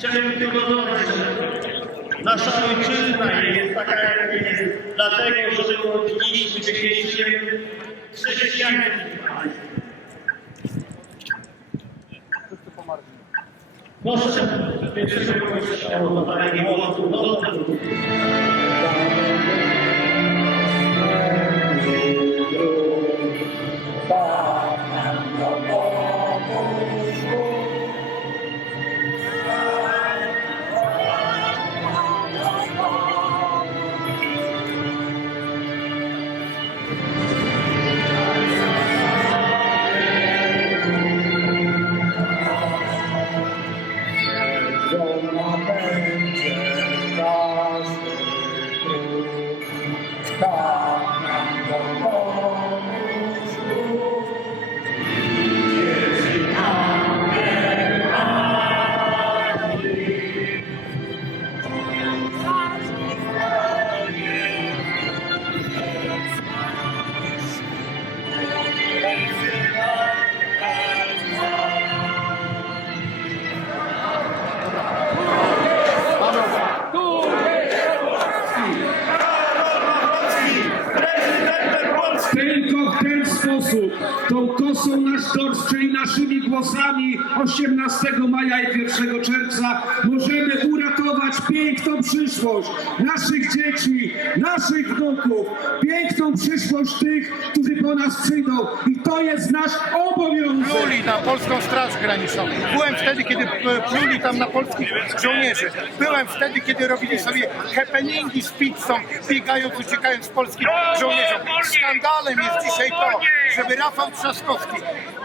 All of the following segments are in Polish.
Chciałbym tylko dodać, że nasza ojczyzna jest taka, jaka jest, dlatego, że chrześcijan- chrześcijańskim państwem. Proszę pierwszego gościa o zabranie głosu. Tak sposób, tą kosą na sztorcze i naszymi głosami 18 maja i 1 czerwca możemy uratować piękną przyszłość naszych dzieci, naszych wnuków, piękną przyszłość tych, którzy po nas przyjdą. I to jest nasz obowiązek. pluli na polską straż graniczną. Byłem wtedy, kiedy e, pluli tam na polskich żołnierzy. Byłem wtedy, kiedy robili sobie happeningi z pizzą, biegając, uciekając z polskich żołnierzom. Skandalem jest dzisiaj to, żeby Rafał Trzaskowski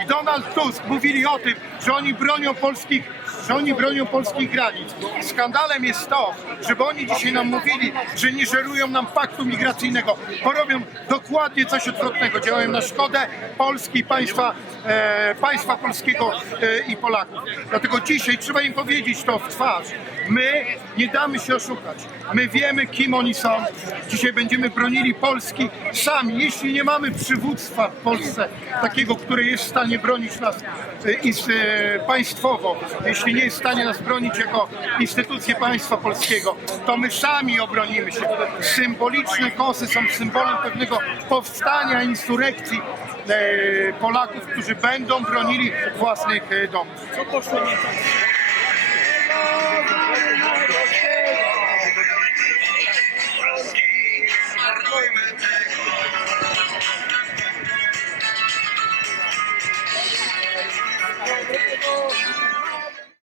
i Donald Tusk mówili o tym, że oni bronią polskich że oni bronią polskich granic. Skandalem jest to, żeby oni dzisiaj nam mówili, że nie żerują nam paktu migracyjnego, bo robią dokładnie coś odwrotnego. Działają na szkodę Polski, państwa, e, państwa polskiego e, i Polaków. Dlatego dzisiaj trzeba im powiedzieć to w twarz. My nie damy się oszukać. My wiemy, kim oni są. Dzisiaj będziemy bronili Polski sami. Jeśli nie mamy przywództwa w Polsce, takiego, które jest w stanie bronić nas e, e, państwowo, jeśli nie jest w stanie nas bronić jako instytucje państwa polskiego, to my sami obronimy się. Symboliczne kosy są symbolem pewnego powstania, insurrekcji e, Polaków, którzy będą bronili własnych e, domów. Co poszło nie tak?